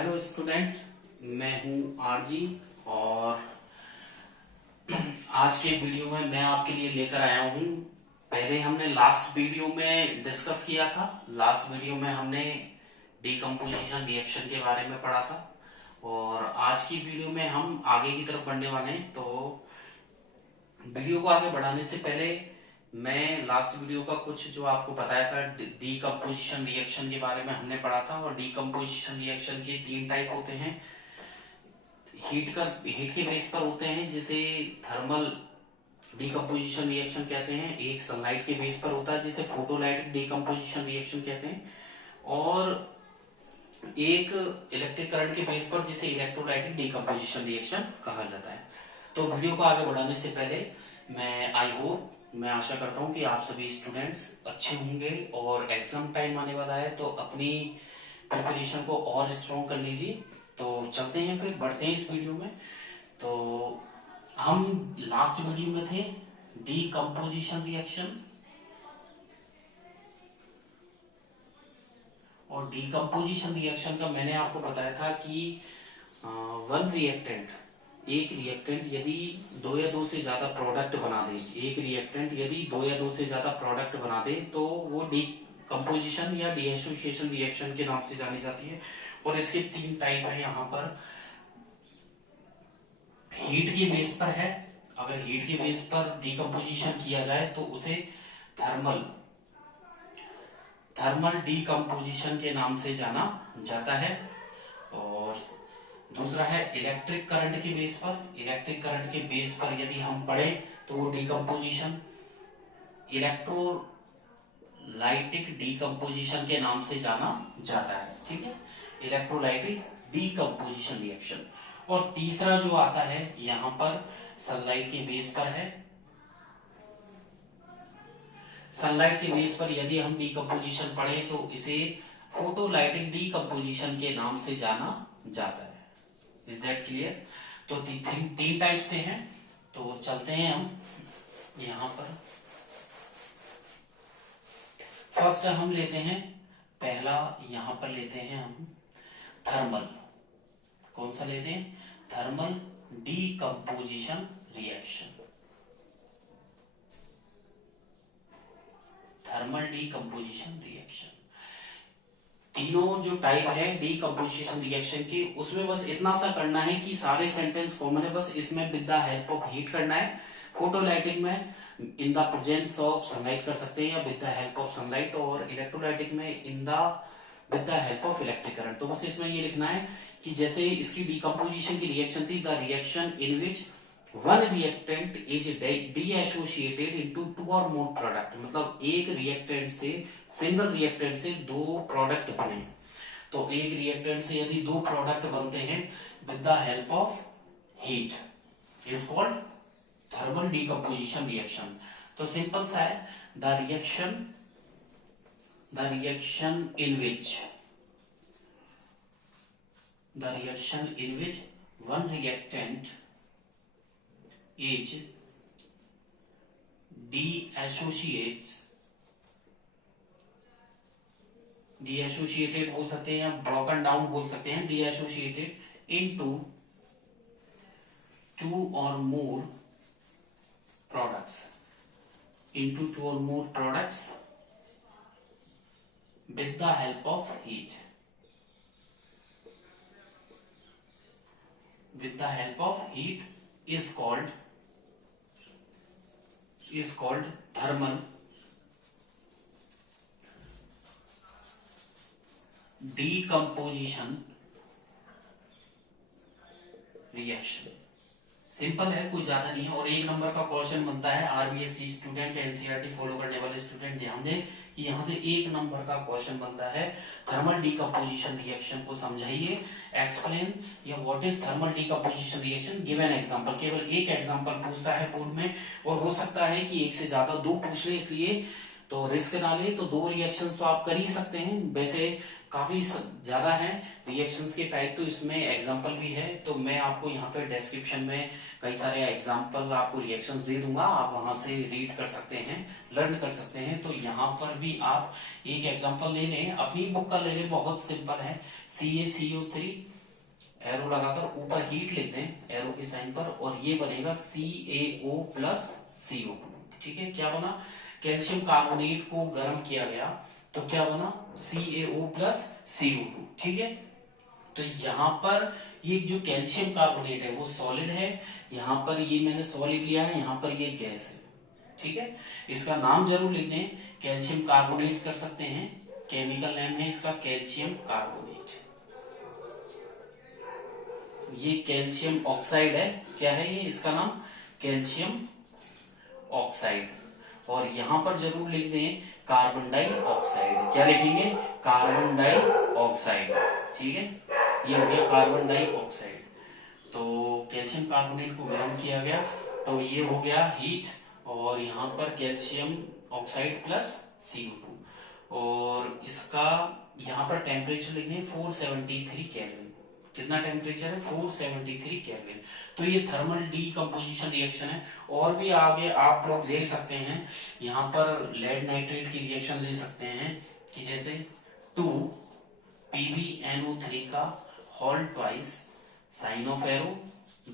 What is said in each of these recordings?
Hello student, मैं हूं RG और आज के वीडियो में मैं आपके लिए लेकर आया हूं। पहले हमने लास्ट वीडियो में डिस्कस किया था। लास्ट वीडियो में हमने डीकम्पोजिशन रिएक्शन के बारे में पढ़ा था और आज की वीडियो में हम आगे की तरफ बढ़ने वाले हैं। तो वीडियो को आगे बढ़ाने से पहले मैं लास्ट वीडियो का कुछ जो आपको बताया था डीकम्पोजिशन रिएक्शन के बारे में हमने पढ़ा था। और डीकम्पोजिशन रिएक्शन के 3 टाइप होते हैं। हीट के बेस पर होते हैं जिसे थर्मल डीकम्पोजिशन रिएक्शन कहते हैं। एक सनलाइट के बेस पर होता है जिसे फोटोलाइटिक डीकम्पोजिशन रिएक्शन कहते हैं। और एक इलेक्ट्रिक करंट के बेस पर जिसे इलेक्ट्रोलाइटिक डीकम्पोजिशन रिएक्शन कहा जाता है। तो वीडियो को आगे बढ़ाने से पहले मैं आशा करता हूं कि आप सभी स्टूडेंट्स अच्छे होंगे और एग्जाम टाइम आने वाला है तो अपनी प्रिपरेशन को और स्ट्रॉन्ग कर लीजिए। तो चलते हैं, फिर बढ़ते हैं इस वीडियो में। तो हम लास्ट वीडियो में थे डीकम्पोजिशन रिएक्शन, और डीकम्पोजिशन रिएक्शन का मैंने आपको बताया था कि एक रिएक्टेंट यदि दो या दो से ज्यादा प्रोडक्ट बना दे, तो वो डीकम्पोजिशन या डीएसोसिएशन रिएक्शन के नाम से जानी जाती है। और इसके 3 टाइप है यहाँ पर। हीट के बेस पर है। अगर हीट के बेस पर डीकम्पोजिशन किया जाए तो उसे थर्मल डीकम्पोजिशन के नाम से जाना जाता है। और दूसरा है इलेक्ट्रिक करंट के बेस पर यदि हम पढ़े तो वो डीकम्पोजिशन इलेक्ट्रोलाइटिक डीकम्पोजिशन के नाम से जाना जाता है। ठीक है, इलेक्ट्रोलाइटिक डीकम्पोजिशन रिएक्शन। और तीसरा जो आता है यहाँ पर सनलाइट के बेस पर है। सनलाइट के बेस पर यदि हम डीकम्पोजिशन पढ़े तो इसे फोटोलाइटिक डीकम्पोजिशन के नाम से जाना जाता है। Is that clear? तो 3 टाइप से हैं। तो चलते हैं हम यहाँ पर। फर्स्ट हम लेते हैं, पहला यहाँ पर लेते हैं हम थर्मल। कौन सा लेते हैं? Thermal decomposition reaction. Thermal decomposition reaction. तीनों जो टाइप है डीकम्पोजिशन रिएक्शन की, उसमें बस इतना सा करना है कि सारे सेंटेंस कॉमन है, बस इसमें with the help of heat करना है। फोटोलाइटिक में इन द प्रेजेंस ऑफ सनलाइट कर सकते हैं या with the help of sunlight, और इलेक्ट्रोलाइटिक में with the help of electric current. तो बस इसमें ये लिखना है कि जैसे इसकी डीकम्पोजिशन की रिएक्शन थी, the reaction in which one reactant is dissociated into 2 or more product. मतलब एक रिएक्टेंट से, सिंगल रिएक्टेंट से 2 प्रोडक्ट बने। तो एक रिएक्टेंट से यदि 2 प्रोडक्ट बनते हैं with the help of heat is called thermal decomposition reaction. तो सिंपल सा है, the reaction in which one reactant is डीएसोसिएटेड बोल सकते हैं या ब्रोकन डाउन बोल सकते हैं, डीएसोसिएटेड into 2 or more products with the help of heat is called thermal decomposition reaction। Simple है, कोई ज्यादा नहीं है। और 1 नंबर का क्वेश्चन बनता है, आरबीएससी स्टूडेंट, एनसीईआरटी फॉलो करने वाले स्टूडेंट ध्यान दें कि यहाँ से 1 नंबर का क्वेश्चन बनता है। थर्मल डीकम्पोजिशन रिएक्शन को समझाइए, एक्सप्लेन या what is thermal decomposition reaction, give an example. केवल एक एग्जांपल पूछता है बोर्ड में, और हो सकता है कि एक से ज्यादा 2 पूछ ले, इसलिए तो रिस्क ना ले, तो 2 रिएक्शंस तो आप कर ही सकते हैं। वैसे काफी ज्यादा है रिएक्शंस के टाइप, तो इसमें एग्जांपल भी है, तो मैं आपको यहाँ पे डिस्क्रिप्शन में कई सारे एग्जांपल आपको रिएक्शंस दे दूंगा, आप वहां से रीड कर सकते हैं, लर्न कर सकते हैं। तो यहाँ पर भी आप एक एग्जांपल ले लें, अपनी बुक का ले लें, बहुत सिंपल है। CaCO3 एरो लगाकर ऊपर हीट लिख दें एरो के साइन पर, और ये बनेगा CaO प्लस CO2। ठीक है, क्या बना, कैल्शियम कार्बोनेट को गर्म किया गया तो क्या बना, CaO प्लस CO2। ठीक है, तो यहाँ पर ये जो कैल्शियम कार्बोनेट है वो सॉलिड है, यहाँ पर ये मैंने सॉलिड लिया है, यहाँ पर ये गैस है। ठीक है, इसका नाम जरूर लिख दें, कैल्शियम कार्बोनेट कर सकते हैं, केमिकल नेम है इसका कैल्शियम कार्बोनेट। ये कैल्शियम ऑक्साइड है, क्या है ये, इसका नाम कैल्शियम ऑक्साइड। और यहां पर जरूर लिख दें कार्बन डाइऑक्साइड, क्या लिखेंगे, कार्बन डाइऑक्साइड। ठीक है, ये हो गया कार्बन डाइऑक्साइड। तो कैल्शियम कार्बोनेट को गर्म किया गया तो ये हो गया हीट, और यहाँ पर कैल्शियम ऑक्साइड प्लस CO2, और इसका यहाँ पर टेम्परेचर लिख दें 473 केल्विन। कितना टेम्परेचर है, 473 केल्विन। तो ये थर्मल डीकंपोजिशन रिएक्शन है। और भी आगे आप लोग देख सकते हैं, यहाँ पर लेड नाइट्रेट की रिएक्शन ले सकते हैं, कि जैसे 2PbNO3 का whole twice sign of arrow.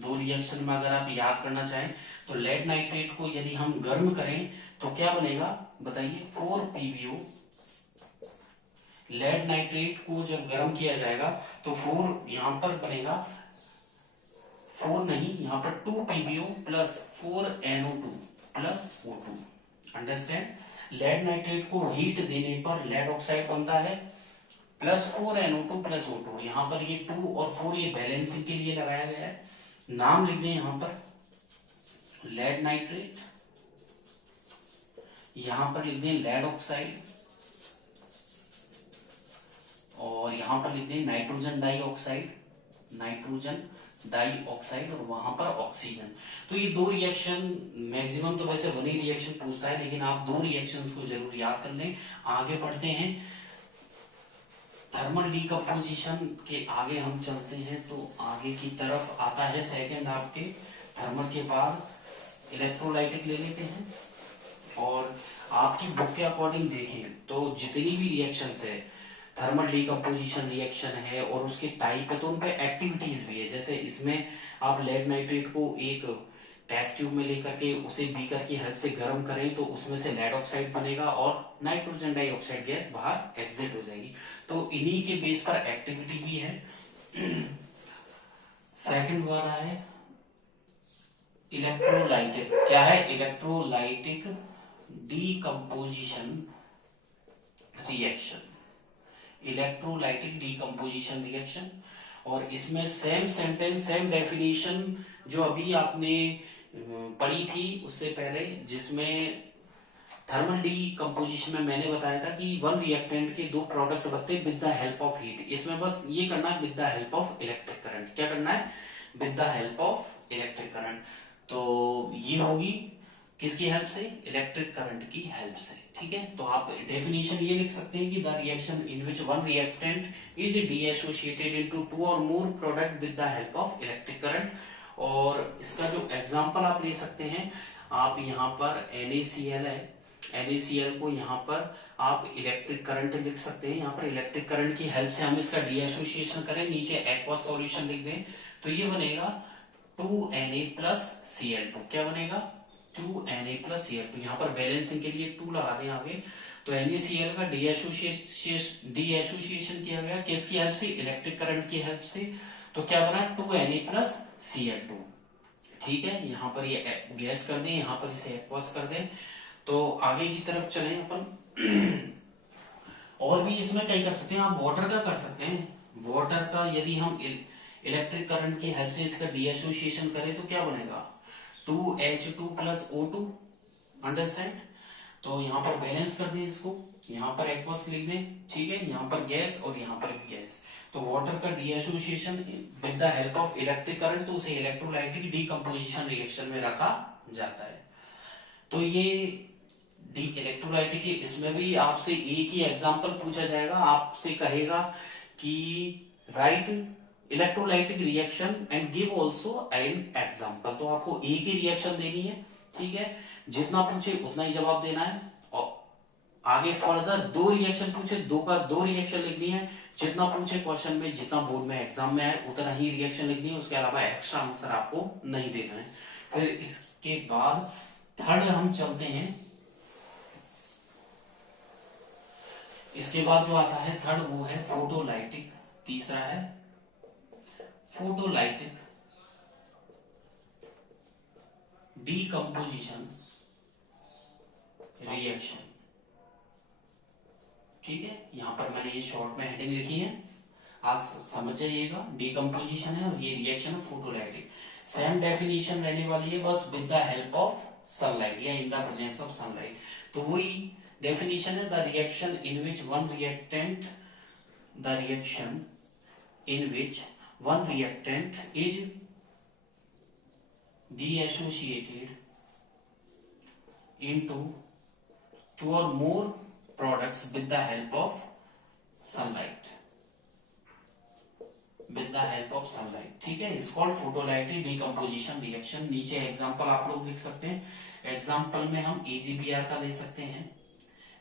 2 reaction में अगर आप याद करना चाहें तो लेड नाइट्रेट को यदि हम गर्म करें तो क्या बनेगा, बताइए, 4PbO। लेड नाइट्रेट को जब गर्म किया जाएगा तो 4 यहां पर बनेगा, 4 नहीं, यहां पर 2PbO plus 4NO2 plus O2। Understand, lead nitrate को हीट देने पर लेड ऑक्साइड बनता है प्लस 4NO2 प्लस O2। यहां पर ये 2 और 4 ये बैलेंसिंग के लिए लगाया गया है। नाम लिख दें यहां पर लेड नाइट्रेट, यहां पर लिख दें लेड ऑक्साइड, और यहां पर लिख दें नाइट्रोजन डाइऑक्साइड, नाइट्रोजन डाइऑक्साइड, और वहां पर ऑक्सीजन। तो ये 2 रिएक्शन, मैक्सिमम तो वैसे 1 ही रिएक्शन पूछता है, लेकिन आप 2 रिएक्शंस को जरूर याद कर लें। आगे बढ़ते हैं, थर्मल डीकंपोजिशन के आगे हम चलते हैं, तो आगे की तरफ आता है सेकंड आपके थर्मल के बाद इलेक्ट्रोलाइटिक ले लेते हैं। और आपकी बुक के अकॉर्डिंग देखें तो जितनी भी रिएक्शंस है, थर्मल डीकंपोजिशन रिएक्शन है और उसके टाइप है, तो उन पे एक्टिविटीज भी है। जैसे इसमें आप लेड नाइट्रेट को एक टेस्ट ट्यूब में लेकर के उसे बीकर की हेल्प से गर्म करें तो उसमें से लेड ऑक्साइड बनेगा और नाइट्रोजन डाइऑक्साइड गैस बाहर एग्जिट हो जाएगी। तो इन्हीं के बेस पर एक्टिविटी भी है। सेकंड वाला है इलेक्ट्रोलाइटिक। क्या है, electrolytic decomposition reaction, electrolytic decomposition reaction. और इसमें सेम सेंटेंस, सेम डेफिनेशन जो अभी आपने पढ़ी थी उससे पहले, जिसमें थर्मल डीकंपोजिशन में मैंने बताया था कि 1 रिएक्टेंट के 2 प्रोडक्ट बनते हैं with the help of heat. इसमें बस ये करना है with the help of electric current. क्या करना है, with the help of electric current. तो ये होगी किसकी हेल्प से, इलेक्ट्रिक करंट की हेल्प से। ठीक है, तो आप डेफिनेशन ये लिख सकते हैं कि the reaction in which 1 reactant is dissociated into 2 or more product with the help of electric current. और इसका जो एग्जांपल आप ले सकते हैं, आप यहाँ पर NaCl है, NaCl को यहाँ पर आप इलेक्ट्रिक करंट लिख सकते हैं। यहाँ पर इलेक्ट्रिक करंट की हेल्प से हम इसका डीएसोसिएशन करें, नीचे एक्वा सॉल्यूशन लिख दें तो ये बनेगा 2Na प्लस Cl2। क्या बनेगा, 2Na प्लस Cl2। यहाँ पर बैलेंसिंग के लिए 2 लगा दें आगे, तो NaCl का डीएसोसिएशन किया गया किसकी हेल्प से, इलेक्ट्रिक करंट की हेल्प से। तो क्या बना, 2Na प्लस Cl2। ठीक है, यहाँ पर ये गैस कर दें, यहाँ पर इसे एक्वस कर दें। तो आगे की तरफ चलें अपन। और भी इसमें क्या कर सकते हैं, आप वाटर का कर सकते हैं। वाटर का यदि हम इलेक्ट्रिक करंट की हेल्प से इसका डीएसोसिएशन करें तो क्या बनेगा, 2H2 प्लस O2। अंडरस्टैंड, तो यहाँ पर बैलेंस कर दें इसको, यहाँ पर एक्वस लिख दें। ठीक है, यहाँ पर गैस और यहाँ पर भी गैस। तो वाटर का dissociation with the help of electric current, तो उसे इलेक्ट्रोलाइटिक डीकंपोजिशन रिएक्शन में रखा जाता है। तो ये डी इलेक्ट्रोलाइटिक है, इसमें भी आपसे एक ही एग्जांपल पूछा जाएगा, आपसे कहेगा कि right electrolytic reaction and give also an example. तो आपको एक ही रिएक्शन देनी है, ठीक है, जितना पूछे उतना ही जवाब देना है। और आगे फर्दर दो रिएक्शन पूछे, दो का दो रिएक्शन लिखनी है, जितना पूछे क्वेश्चन में, जितना बोर्ड में एग्जाम में आए उतना ही रिएक्शन लिखनी है, उसके अलावा एक्स्ट्रा आंसर आपको नहीं देना है। फिर इसके बाद थर्ड हम चलते हैं, इसके बाद जो आता है थर्ड वो है फोटोलाइटिक, तीसरा है फोटोलाइटिक डीकंपोजिशन रिएक्शन। ठीक है, यहां पर मैंने ये शॉर्ट में हेडिंग लिखी है, आज समझ जाइएगा। डीकंपोजिशन है और ये रिएक्शन है फोटोलाइटिक। सेम डेफिनेशन रहने वाली है, बस with the help of sunlight या in the presence of sunlight. तो वही डेफिनेशन है, the reaction in which one reactant, the reaction in which one reactant is deassociated into two or more products with the help of sunlight, with the help of sunlight। ठीक है, इस called photolytic decomposition reaction. नीचे example आप लोग लिख सकते हैं, example में हम AgBr का ले सकते हैं।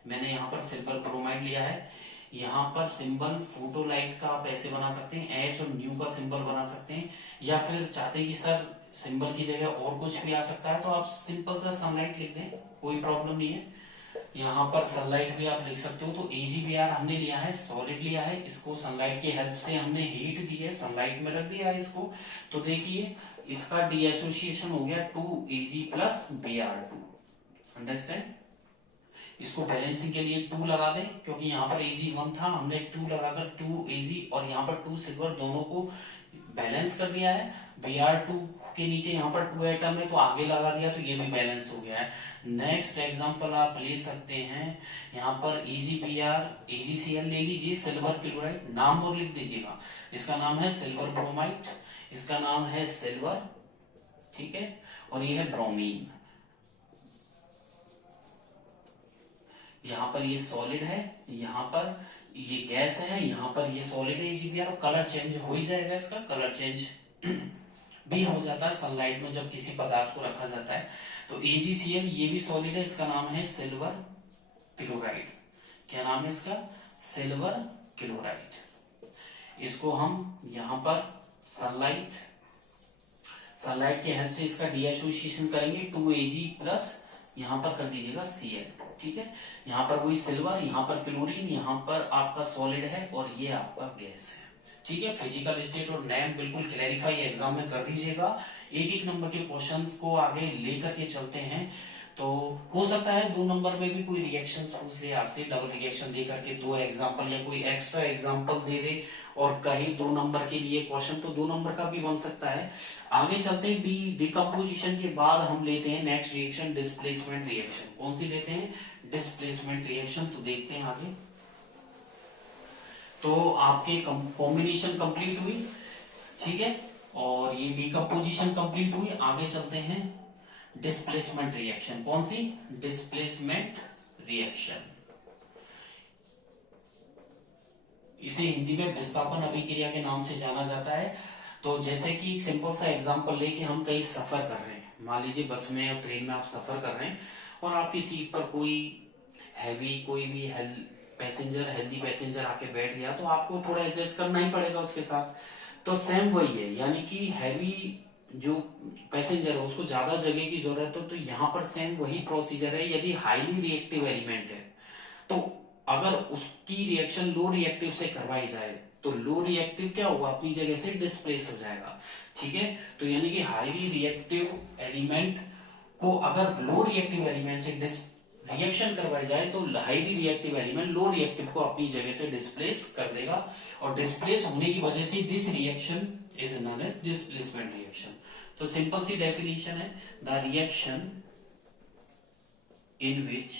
मैंने यहाँ पर सिल्वर ब्रोमाइड लिया है, यहाँ पर सिंबल फोटोलाइट का आप ऐसे बना सकते हैं, H और न्यू का सिंबल बना सकते हैं, या फिर चाहते हैं कि सर सिंबल की जगह और कुछ भी आ सकता है तो आप सिंपल सा सनलाइट लिख दें, कोई प्रॉब्लम नहीं है। यहाँ पर सनलाइट भी आप लिख सकते हो। तो AgBr हमने लिया है, सॉलिड लिया है, इसको सनलाइट की हेल्प से हमने हीट दी है, सनलाइट में रख दिया है इसको। तो देखिए इसका डीएसोसिएशन हो गया 2Ag प्लस Br2, अंडरस्टैंड। इसको बैलेंसिंग के लिए 2 लगा दें, क्योंकि यहाँ पर Ag1 था, हमने 2 लगाकर 2Ag और यहाँ पर 2 सिल्वर दोनों को बैलेंस कर दिया है। Br2 के नीचे यहाँ पर 2 एटम है तो आगे लगा दिया, तो ये भी बैलेंस हो गया है। नेक्स्ट एग्जांपल आप ले सकते हैं, यहाँ पर AgBr, AgCl ले लीजिए, सिल्वर क्लोराइड, नाम और लिख दीजिएगा, इसका नाम है सिल्वर ब्रोमाइड, इसका नाम है सिल्वर, ठीक है, और ये है ब्रोमीन। यहाँ पर ये सॉलिड है, यहाँ पर ये गैस है, यहाँ पर ये सॉलिड है AgBr, और कलर चेंज हो ही जाएगा, इसका कलर चेंज भी हो जाता है सनलाइट में जब किसी पदार्थ को रखा जाता है। तो AgCl ये भी सॉलिड है, इसका नाम है सिल्वर क्लोराइड। क्या नाम है इसका? Silver chloride. इसको हम यहाँ पर सनलाइट की हेल्प से इसका डीएसोसिएशन करेंगे, 2Ag प्लस यहाँ पर कर दीजिएगा Cl, ठीक है। यहाँ पर वही सिल्वर, यहाँ पर क्लोरीन, यहाँ पर आपका सॉलिड है और ये आपका गैस है, ठीक है। फिजिकल स्टेट और नेम बिल्कुल क्लैरिफाई एग्जाम में कर दीजिएगा। एक एक नंबर के क्वेश्चंस को आगे लेकर के चलते हैं, तो हो सकता है 2 नंबर में भी कोई रिएक्शंस पूछ ले आपसे, डबल रिएक्शन दे करके 2 एग्जांपल या कोई एक्स्ट्रा एग्जांपल दे दे और कहीं 2 नंबर के लिए क्वेश्चन, तो 2 नंबर का भी बन सकता है। आगे चलते हैं, डिकम्पोजिशन के बाद हम लेते हैं नेक्स्ट रिएक्शन, डिस्प्लेसमेंट रिएक्शन। कौन सी लेते हैं? Displacement reaction. तो देखते हैं आगे। तो आपके कॉम्बिनेशन कंप्लीट हुई, ठीक है, और ये डिकम्पोजिशन कंप्लीट हुई। आगे चलते हैं डिस्प्लेसमेंट रिएक्शन। कौन सी? Displacement reaction. इसे हिंदी में विस्थापन अभिक्रिया के नाम से जाना जाता है। तो जैसे कि एक सिंपल सा एग्जांपल लेके हम कहीं सफर कर रहे हैं, मान लीजिए बस में या ट्रेन में आप सफर कर रहे हैं और आपकी सीट पर कोई भी हेल्दी पैसेंजर आके बैठ गया, तो आपको थोड़ा एडजस्ट करना ही पड़ेगा उसके साथ। तो सेम वही है, यानी कि हैवी जो पैसेंजर है उसको ज्यादा जगह की जरूरत है, तो यहाँ पर सेम वही प्रोसीजर है। यदि हाईली रिएक्टिव एलिमेंट है तो अगर उसकी रिएक्शन लो रिएक्टिव से करवाई जाए तो लो रिएक्टिव क्या होगा? अपनी जगह से डिस्प्लेस हो जाएगा, ठीक है। तो यानी कि हाईली रिएक्टिव एलिमेंट को अगर लो रिएक्टिव एलिमेंट से रिएक्शन करवाई जाए तो highly reactive element low reactive को अपनी जगह से डिस्प्लेस कर देगा, और डिस्प्लेस होने की वजह से this reaction is known as displacement reaction. तो सिंपल सी डेफिनेशन है, the reaction in which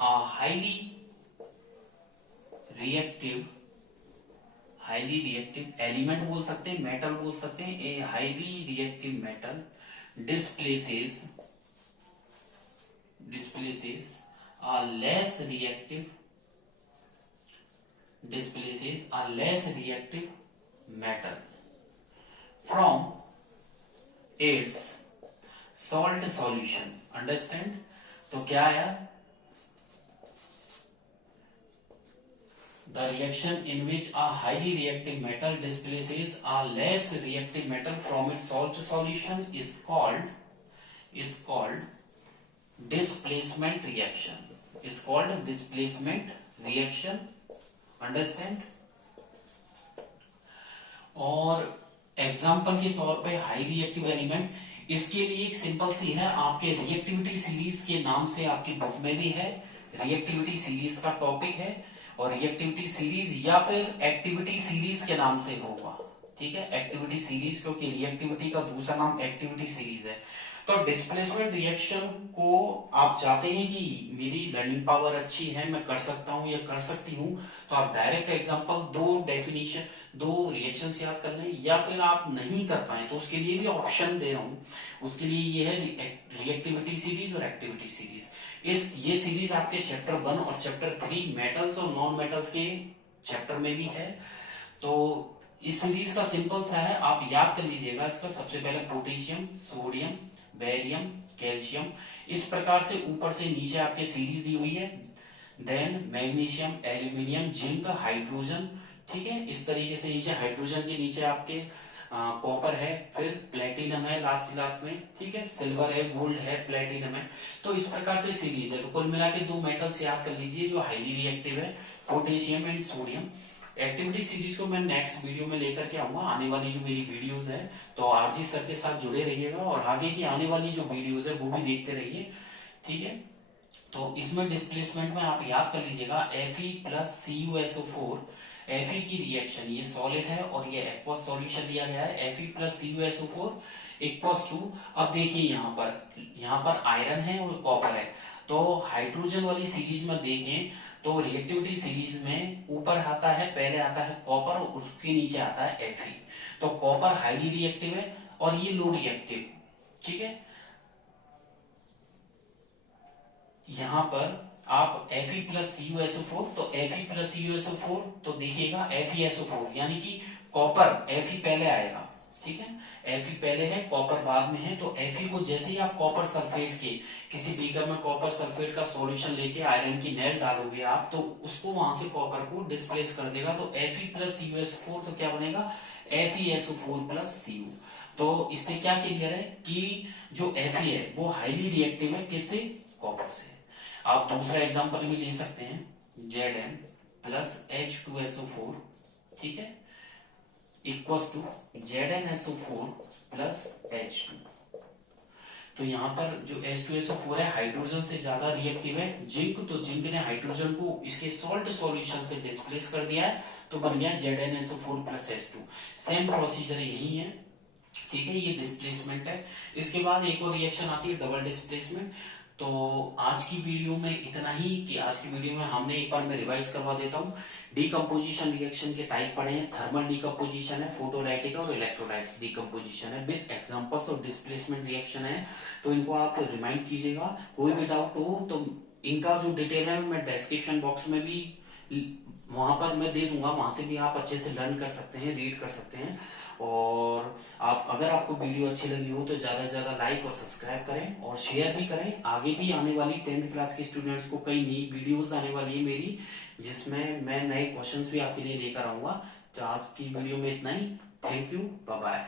a highly reactive element बोल सकते हैं, मेटल बोल सकते हैं, a highly reactive metal displaces a less reactive metal from its salt solution. Understand? तो क्या आया? The reaction in which a highly reactive metal displaces a less reactive metal from its salt solution is called displacement reaction. Is called displacement reaction. Understand? और example के तौर पे high reactive element, इसके लिए एक सिंपल सी है, आपके reactivity series के नाम से आपकी बुक में भी है, रिएक्टिविटी सीरीज का टॉपिक है, और रिएक्टिविटी सीरीज या फिर एक्टिविटी सीरीज के नाम से होगा, ठीक है, एक्टिविटी सीरीज, क्योंकि रिएक्टिविटी का दूसरा नाम एक्टिविटी सीरीज है। तो डिस्प्लेसमेंट रिएक्शन को आप चाहते हैं कि मेरी लर्निंग पावर अच्छी है, मैं कर सकता हूं या कर सकती हूं, तो आप डायरेक्ट एग्जांपल, दो रिएक्शंस याद कर लें, या फिर आप नहीं कर पाए तो उसके लिए भी ऑप्शन दे रहा हूं। उसके लिए ये है रिएक्टिविटी सीरीज और एक्टिविटी सीरीज। ये सीरीज आपके चैप्टर 1 और चैप्टर 3 मेटल्स और नॉन मेटल्स के चैप्टर में भी है। तो इस सीरीज का सिंपल सा है, आप याद कर लीजिएगा इसका। सबसे पहले पोटेशियम, सोडियम, बेरियम, कैल्शियम, इस प्रकार से ऊपर से नीचे आपके सीरीज दी हुई है। Then magnesium, aluminium, zinc, hydrogen, ठीक है, इस तरीके से नीचे हाइड्रोजन के नीचे आपके कॉपर है, फिर प्लेटिनम है लास्ट में, ठीक है, सिल्वर है, गोल्ड है, प्लेटिनम है। तो इस प्रकार से सीरीज है। तो कुल मिला के 2 मेटल्स याद कर लीजिए जो हाईली रिएक्टिव है, potassium and sodium. Activity series को मैं नेक्स्ट वीडियो में लेकर के आऊंगा, आने वाली जो मेरी वीडियोस है, तो आरजी सर के साथ जुड़े रहिएगा और आगे की आने वाली जो वीडियोस है वो भी देखते रहिए, ठीक है। तो इसमें डिस्प्लेसमेंट में आप याद कर लीजिएगा Fe प्लस CuSO4, Fe की रिएक्शन, ये सॉलिड है और ये एक्वस सॉल्यूशन लिया गया है, Fe plus CuSO4 equals to, अब देखिए यहाँ पर आयरन है और कॉपर है। तो हाइड्रोजन वाली सीरीज में देखें तो रिएक्टिविटी सीरीज में ऊपर आता है, पहले आता है कॉपर और उसके नीचे आता है Fe। तो कॉपर हाईली रिएक्टिव है और ये लो रिएक्टिव, ठीक है। यहां पर आप Fe प्लस CuSO4, तो Fe प्लस CuSO4 तो देखिएगा FeSO4, यानी कि कॉपर Fe पहले आएगा, ठीक है, Fe पहले है, कॉपर बाद में है। तो Fe को जैसे ही आप कॉपर सल्फेट के किसी बीकर में कॉपर सल्फेट का सॉल्यूशन लेके आयरन की नेल डालोगे आप, तो उसको वहां से कॉपर को डिस्प्लेस कर देगा। तो Fe प्लस CuSO4 तो क्या बनेगा, FeSO4 प्लस Cu। तो इससे क्या क्लियर है कि जो Fe है वो हाईली रिएक्टिव है, किससे, कॉपर से। आप दूसरा एग्जांपल भी ले सकते हैं, Zn प्लस H2SO4, ठीक है, equals to ZnSO4 plus H2। तो यहाँ पर जो H2SO4 है हाइड्रोजन से ज्यादा रिएक्टिव है। जिंक, तो जिंक ने हाइड्रोजन को इसके सॉल्ट सॉल्यूशन से डिस्प्लेस कर दिया है, तो बन गया ZnSO4 plus H2। Same procedure यही है, ठीक है, ये डिस्प्लेसमेंट है। इसके बाद एक और रिएक्शन आती है डबल डिस्प्लेसमेंट। तो आज की वीडियो में इतना ही, कि आज की वीडियो में हमने एक बार मैं रिवाइज करवा देता हूँ। डीकम्पोजिशन रिएक्शन के टाइप पढ़े हैं, थर्मल डीकम्पोजिशन है, फोटोलाइटिक और इलेक्ट्रोलाइटिक डीकम्पोजिशन है विद एग्जांपल्स, और डिस्प्लेसमेंट रिएक्शन है। तो इनको आप रिमाइंड कीजिएगा। कोई भी डाउट हो तो इनका जो डिटेल है मैं डिस्क्रिप्शन बॉक्स में भी वहां पर मैं दे दूंगा, वहां से भी आप अच्छे से लर्न कर सकते हैं, रीड कर सकते हैं। और आप, अगर आपको वीडियो अच्छी लगी हो तो ज्यादा से ज्यादा लाइक और सब्सक्राइब करें और शेयर भी करें। आगे भी आने वाली 10th क्लास के स्टूडेंट्स को कई नई वीडियोस आने वाली है मेरी, जिसमें मैं नए क्वेश्चंस भी आपके लिए लेकर आऊंगा। तो आज की वीडियो में इतना ही। Thank you, bye bye.